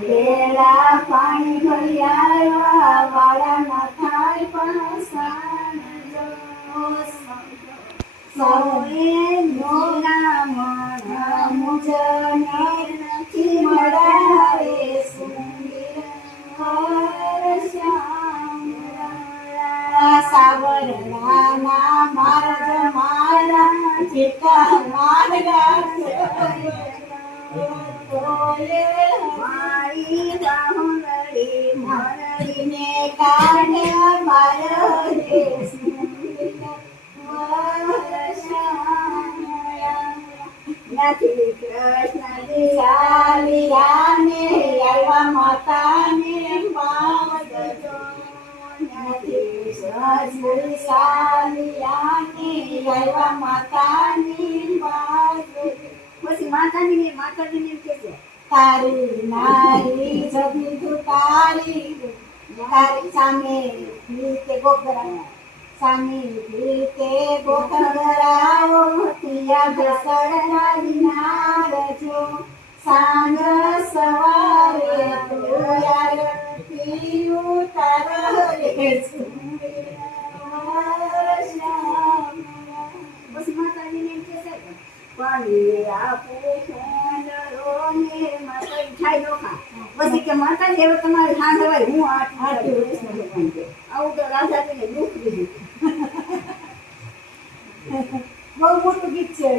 બેડા પાણી ભરી આવ્યા વાળા ના થાય પાસાણ સૌએ નોના મણા મુજને નથી મળ્યા રે સુંદર શ્યામ સાવરણા માર્ગ મારા જેટા માર્ગા મારી દાહુંગળી મરડીને કાઢે બાર રે નથી કૃષ્ણ દિયાલિયાને આવ્યા માતાને પાવ દજો નથી સજલિયાને આવ્યા માતાની પાવ પછી માતાજીને કે છે તારી નારી જગી તું તારી સામે રીતે ગોખરા સામે રીતે ગોખરાઓ તિયા બેસડનારી નારજો સાંજ સવારે યાર પીયું તાર રે પછી માતાજીને એમ કે છે પાણી આપે પછી કે માતાજી હવે તમારે સાંભળવાય હું આઠ વર્ષ આવું તો રાજાજીને દુઃખ દીધું બહુ મોટું ગીત છે.